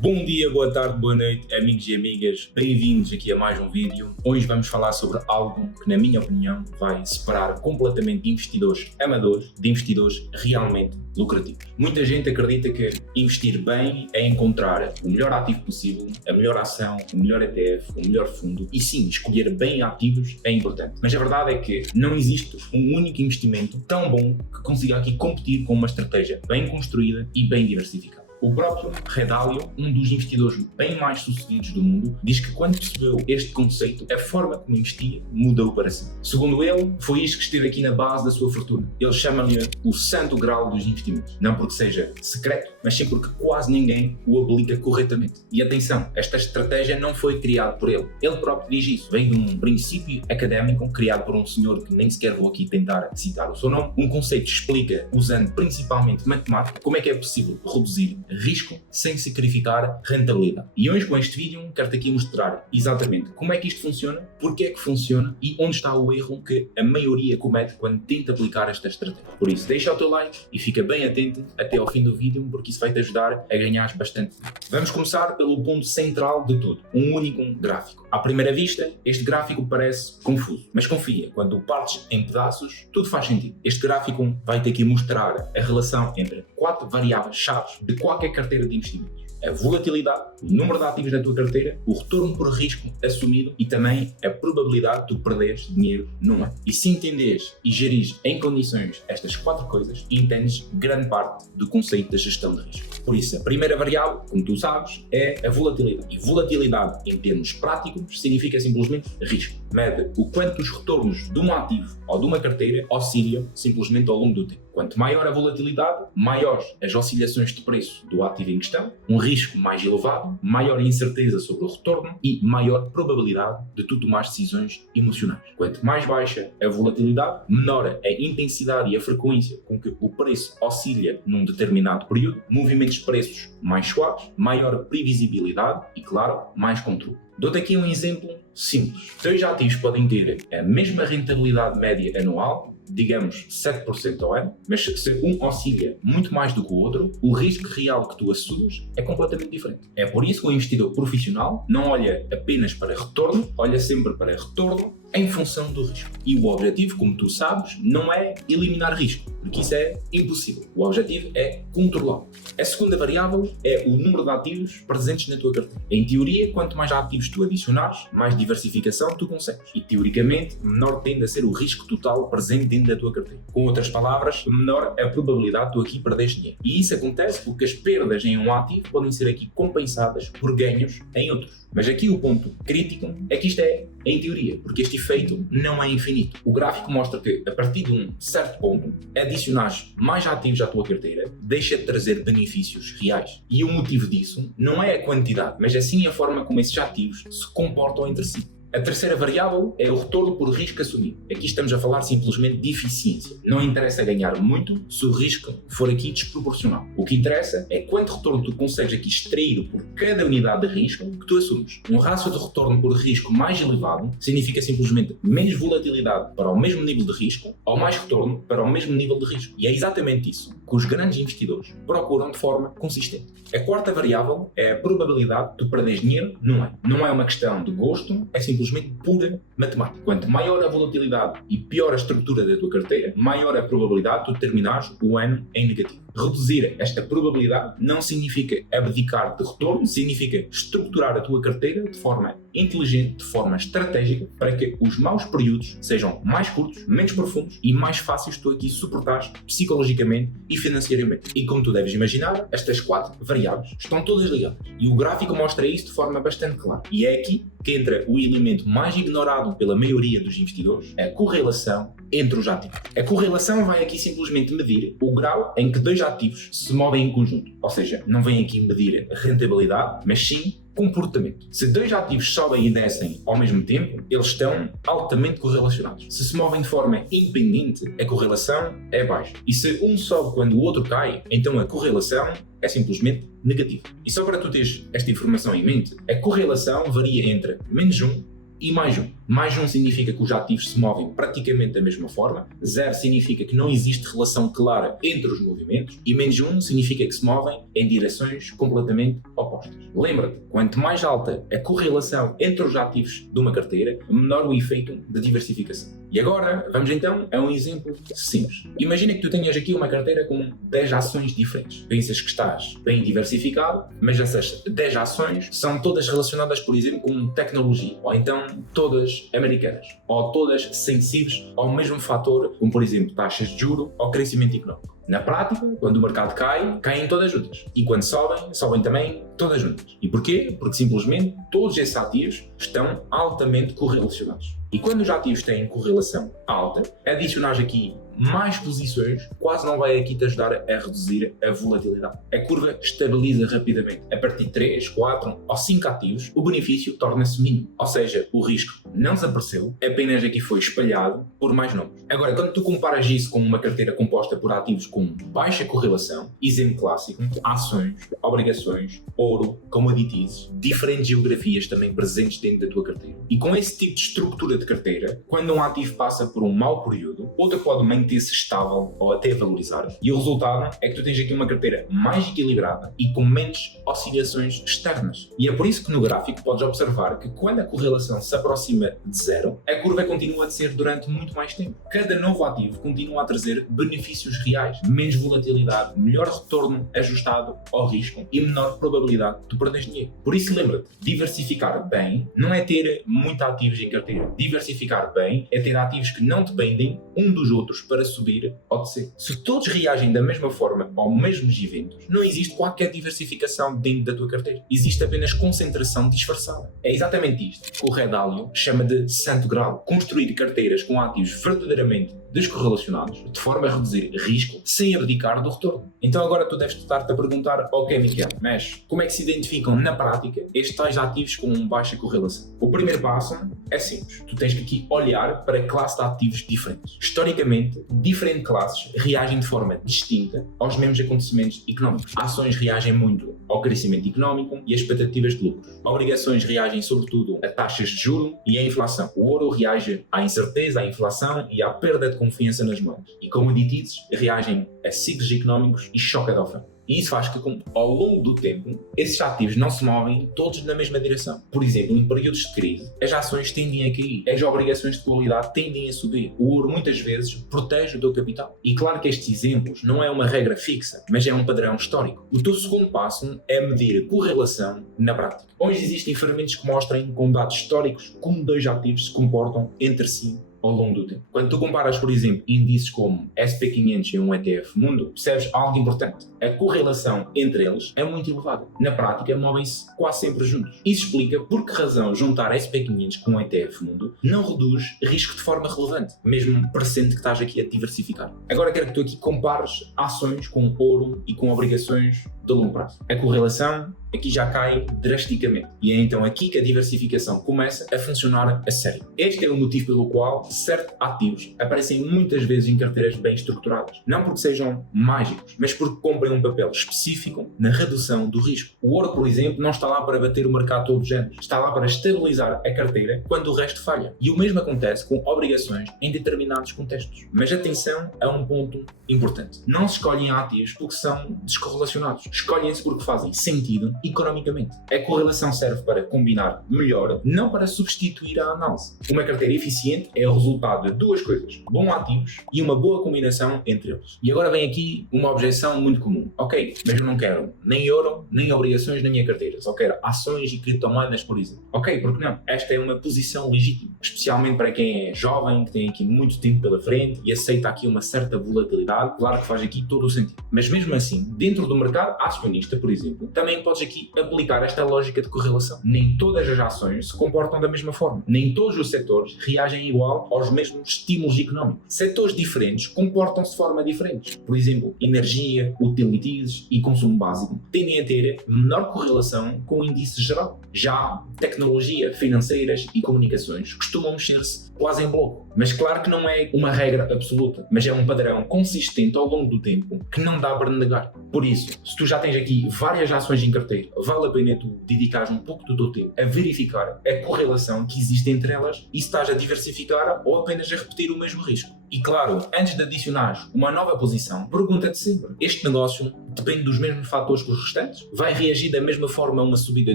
Bom dia, boa tarde, boa noite, amigos e amigas, bem-vindos aqui a mais um vídeo. Hoje vamos falar sobre algo que, na minha opinião, vai separar completamente de investidores amadores de investidores realmente lucrativos. Muita gente acredita que investir bem é encontrar o melhor ativo possível, a melhor ação, o melhor ETF, o melhor fundo, e sim, escolher bem ativos é importante. Mas a verdade é que não existe um único investimento tão bom que consiga aqui competir com uma estratégia bem construída e bem diversificada. O próprio Ray Dalio, um dos investidores bem mais sucedidos do mundo, diz que quando percebeu este conceito, a forma como investia mudou para si. Segundo ele, foi isto que esteve aqui na base da sua fortuna. Ele chama-lhe o santo grau dos investimentos. Não porque seja secreto, mas sim porque quase ninguém o aplica corretamente. E atenção, esta estratégia não foi criada por ele. Ele próprio diz isso. Vem de um princípio académico criado por um senhor que nem sequer vou aqui tentar citar o seu nome. Um conceito que explica, usando principalmente matemática, como é que é possível reduzir risco sem sacrificar rentabilidade. E hoje com este vídeo quero-te aqui mostrar exatamente como é que isto funciona, porque é que funciona e onde está o erro que a maioria comete quando tenta aplicar esta estratégia. Por isso, deixa o teu like e fica bem atento até ao fim do vídeo, porque isso vai te ajudar a ganhar bastante. Vamos começar pelo ponto central de tudo, um único gráfico. À primeira vista, este gráfico parece confuso, mas confia, quando o partes em pedaços, tudo faz sentido. Este gráfico vai-te aqui mostrar a relação entre 4 variáveis-chave de qualquer carteira de investimentos: a volatilidade, o número de ativos da tua carteira, o retorno por risco assumido e também a probabilidade de tu perderes dinheiro num ano. E se entenderes e gerires em condições estas 4 coisas, entendes grande parte do conceito da gestão de risco. Por isso, a primeira variável, como tu sabes, é a volatilidade. E volatilidade, em termos práticos, significa simplesmente risco. Mede o quanto os retornos de um ativo ou de uma carteira oscilam simplesmente ao longo do tempo. Quanto maior a volatilidade, maiores as oscilações de preço do ativo em questão, um risco mais elevado, maior a incerteza sobre o retorno e maior probabilidade de tu tomar decisões emocionais. Quanto mais baixa a volatilidade, menor a intensidade e a frequência com que o preço oscila num determinado período, movimentos de preços mais suaves, maior previsibilidade e, claro, mais controle. Dou-te aqui um exemplo simples. 2 ativos podem ter a mesma rentabilidade média anual, digamos 7% ao ano, mas se um oscila muito mais do que o outro, o risco real que tu assumes é completamente diferente. É por isso que o investidor profissional não olha apenas para retorno, olha sempre para retorno em função do risco. E o objetivo, como tu sabes, não é eliminar risco, porque isso é impossível. O objetivo é controlá-lo. A segunda variável é o número de ativos presentes na tua carteira. Em teoria, quanto mais ativos tu adicionares, mais diversificação tu consegues. E teoricamente, menor tende a ser o risco total presente dentro da tua carteira. Com outras palavras, menor a probabilidade de tu aqui perderes dinheiro. E isso acontece porque as perdas em um ativo podem ser aqui compensadas por ganhos em outros. Mas aqui o ponto crítico é que isto é em teoria, porque este efeito não é infinito. O gráfico mostra que, a partir de um certo ponto, adicionares mais ativos à tua carteira deixa de trazer benefícios reais. E o motivo disso não é a quantidade, mas é sim a forma como esses ativos se comportam entre si. A terceira variável é o retorno por risco assumido. Aqui estamos a falar simplesmente de eficiência. Não interessa ganhar muito se o risco for aqui desproporcional. O que interessa é quanto retorno tu consegues aqui extrair por cada unidade de risco que tu assumes. Um rácio de retorno por risco mais elevado significa simplesmente menos volatilidade para o mesmo nível de risco ou mais retorno para o mesmo nível de risco. E é exatamente isso que os grandes investidores procuram de forma consistente. A quarta variável é a probabilidade de tu perderes dinheiro num ano. Não é uma questão de gosto, é simplesmente pura matemática. Quanto maior a volatilidade e pior a estrutura da tua carteira, maior a probabilidade de tu terminares o ano em negativo. Reduzir esta probabilidade não significa abdicar de retorno, significa estruturar a tua carteira de forma inteligente, de forma estratégica, para que os maus períodos sejam mais curtos, menos profundos e mais fáceis de tu aqui suportares psicologicamente e financeiramente. E como tu deves imaginar, estas 4 variáveis estão todas ligadas. E o gráfico mostra isso de forma bastante clara. E é aqui que entra o elemento mais ignorado pela maioria dos investidores, a correlação entre os ativos. A correlação vai aqui simplesmente medir o grau em que 2 ativos se movem em conjunto. Ou seja, não vem aqui medir a rentabilidade, mas sim comportamento. Se 2 ativos sobem e descem ao mesmo tempo, eles estão altamente correlacionados. Se movem de forma independente, a correlação é baixa. E se um sobe quando o outro cai, então a correlação é simplesmente negativa. E só para tu teres esta informação em mente, a correlação varia entre -1 e +1. +1 significa que os ativos se movem praticamente da mesma forma, 0 significa que não existe relação clara entre os movimentos e -1 significa que se movem em direções completamente opostas. Lembra-te, quanto mais alta a correlação entre os ativos de uma carteira, menor o efeito de diversificação. E agora, vamos então a um exemplo simples. Imagina que tu tenhas aqui uma carteira com 10 ações diferentes. Pensas que estás bem diversificado, mas essas 10 ações são todas relacionadas, por exemplo, com tecnologia, ou então todas americanas, ou todas sensíveis ao mesmo fator, como por exemplo taxas de juros ou crescimento económico. Na prática, quando o mercado cai, caem todas juntas. E quando sobem, sobem também todas juntas. E porquê? Porque simplesmente todos esses ativos estão altamente correlacionados. E quando os ativos têm correlação alta, adicionares aqui mais posições, quase não vai aqui te ajudar a reduzir a volatilidade. A curva estabiliza rapidamente. A partir de 3, 4 ou 5 ativos, o benefício torna-se mínimo. Ou seja, o risco não desapareceu, apenas aqui foi espalhado por mais nomes. Agora, quando tu comparas isso com uma carteira composta por ativos com baixa correlação, exemplo clássico, ações, obrigações, ouro, commodities, diferentes geografias também presentes dentro da tua carteira. E com esse tipo de estrutura de carteira, quando um ativo passa por um mau período, outro pode manter-se estável ou até valorizar. E o resultado é que tu tens aqui uma carteira mais equilibrada e com menos oscilações externas. E é por isso que no gráfico podes observar que quando a correlação se aproxima de zero, a curva continua a descer durante muito mais tempo. Cada novo ativo continua a trazer benefícios reais, menos volatilidade, melhor retorno ajustado ao risco e menor probabilidade de tu perderes dinheiro. Por isso lembra-te, diversificar bem não é ter muitos ativos em carteira. Diversificar bem é ter ativos que não dependem um dos outros para subir ou descer. Se todos reagem da mesma forma aos mesmos eventos, não existe qualquer diversificação dentro da tua carteira. Existe apenas concentração disfarçada. É exatamente isto que o Ray Dalio chama de santo grau. Construir carteiras com ativos verdadeiramente descorrelacionados, de forma a reduzir risco, sem abdicar do retorno. Então agora tu deves estar-te a perguntar, ok Miquel, mas como é que se identificam na prática estes tais ativos com baixa correlação? O primeiro passo é simples. Tu tens que aqui olhar para classe de ativos diferentes. Historicamente, diferentes classes reagem de forma distinta aos mesmos acontecimentos económicos. Ações reagem muito ao crescimento económico e às expectativas de lucros. Obrigações reagem sobretudo a taxas de juros e à inflação. O ouro reage à incerteza, à inflação e à perda de confiança nas moedas. E commodities reagem a ciclos económicos e choque de oferta. E isso faz que, ao longo do tempo, esses ativos não se movem todos na mesma direção. Por exemplo, em períodos de crise, as ações tendem a cair, as obrigações de qualidade tendem a subir. O ouro, muitas vezes, protege o teu capital. E claro que estes exemplos não é uma regra fixa, mas é um padrão histórico. O teu segundo passo é medir a correlação na prática. Hoje existem ferramentas que mostrem, com dados históricos, como dois ativos se comportam entre si ao longo do tempo. Quando tu comparas, por exemplo, índices como SP500 e um ETF Mundo, percebes algo importante. A correlação entre eles é muito elevada. Na prática, movem-se quase sempre juntos. Isso explica por que razão juntar SP500 com um ETF Mundo não reduz risco de forma relevante, mesmo parecendo que estás aqui a diversificar. Agora quero que tu aqui compares ações com ouro e com obrigações de longo prazo. A correlação aqui já cai drasticamente. E é então aqui que a diversificação começa a funcionar a sério. Este é o motivo pelo qual certos ativos aparecem muitas vezes em carteiras bem estruturadas. Não porque sejam mágicos, mas porque cumprem um papel específico na redução do risco. O ouro, por exemplo, não está lá para bater o mercado todos os anos. Está lá para estabilizar a carteira quando o resto falha. E o mesmo acontece com obrigações em determinados contextos. Mas atenção a um ponto importante. Não se escolhem ativos porque são descorrelacionados. Escolhem-se porque fazem sentido economicamente. A correlação serve para combinar melhor, não para substituir a análise. Uma carteira eficiente é o resultado de duas coisas: bons ativos e uma boa combinação entre eles. E agora vem aqui uma objeção muito comum. Ok, mas eu não quero nem ouro, nem obrigações na minha carteira. Só quero ações e criptomoedas, por exemplo. Ok, porque não? Esta é uma posição legítima. Especialmente para quem é jovem, que tem aqui muito tempo pela frente e aceita aqui uma certa volatilidade. Claro que faz aqui todo o sentido. Mas mesmo assim, dentro do mercado acionista, por exemplo, também podes aqui aplicar esta lógica de correlação. Nem todas as ações se comportam da mesma forma. Nem todos os setores reagem igual aos mesmos estímulos económicos. Setores diferentes comportam-se de forma diferente. Por exemplo, energia, utilities e consumo básico tendem a ter menor correlação com o índice geral. Já tecnologia, financeiras e comunicações costumam mexer-se quase em bloco. Mas claro que não é uma regra absoluta, mas é um padrão consistente ao longo do tempo que não dá para negar. Por isso, se tu já tens aqui várias ações em carteira, vale a pena tu dedicares um pouco do teu tempo a verificar a correlação que existe entre elas e se estás a diversificar ou apenas a repetir o mesmo risco. E claro, antes de adicionares uma nova posição, pergunta-te sempre: este negócio depende dos mesmos fatores que os restantes? Vai reagir da mesma forma a uma subida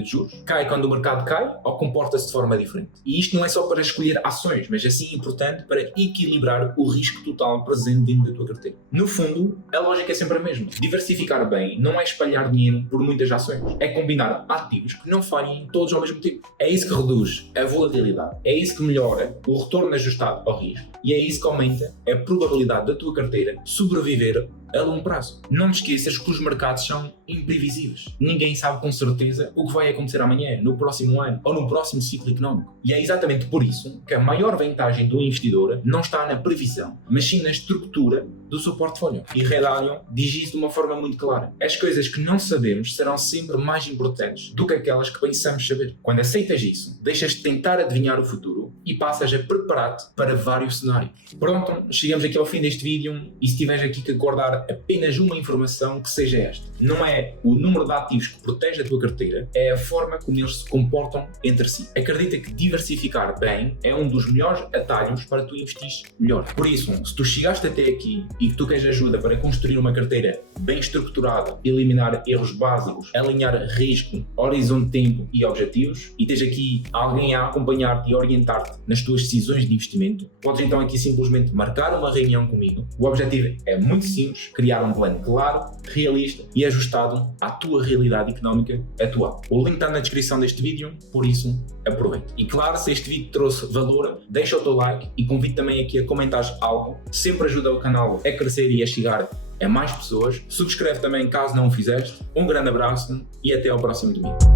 de juros? Cai quando o mercado cai ou comporta-se de forma diferente? E isto não é só para escolher ações, mas é sim importante para equilibrar o risco total presente dentro da tua carteira. No fundo, a lógica é sempre a mesma. Diversificar bem não é espalhar dinheiro por muitas ações, é combinar ativos que não falhem todos ao mesmo tempo. É isso que reduz a volatilidade, é isso que melhora o retorno ajustado ao risco e é isso que aumenta a probabilidade da tua carteira sobreviver a longo prazo. Não te esqueças que os mercados são imprevisíveis. Ninguém sabe com certeza o que vai acontecer amanhã, no próximo ano ou no próximo ciclo económico. E é exatamente por isso que a maior vantagem do investidor não está na previsão, mas sim na estrutura do seu portfólio. E Ray Dalio diz isso de uma forma muito clara. As coisas que não sabemos serão sempre mais importantes do que aquelas que pensamos saber. Quando aceitas isso, deixas de tentar adivinhar o futuro e passas a preparar-te para vários cenários. Pronto, chegamos aqui ao fim deste vídeo e se tiveres aqui que acordar apenas uma informação, que seja esta: não é o número de ativos que protege a tua carteira, é a forma como eles se comportam entre si. Acredita que diversificar bem é um dos melhores atalhos para tu investir melhor. Por isso, se tu chegaste até aqui e que tu queres ajuda para construir uma carteira bem estruturada, eliminar erros básicos, alinhar risco, horizonte de tempo e objetivos, e tens aqui alguém a acompanhar-te e orientar-te nas tuas decisões de investimento, podes então aqui simplesmente marcar uma reunião comigo. O objetivo é muito simples: criar um plano claro, realista e ajustado à tua realidade económica atual. O link está na descrição deste vídeo, por isso aproveita. E claro, se este vídeo trouxe valor, deixa o teu like e convido também aqui a comentares algo, sempre ajuda o canal a crescer e a chegar a mais pessoas. Subscreve também caso não o fizeste. Um grande abraço e até ao próximo domingo.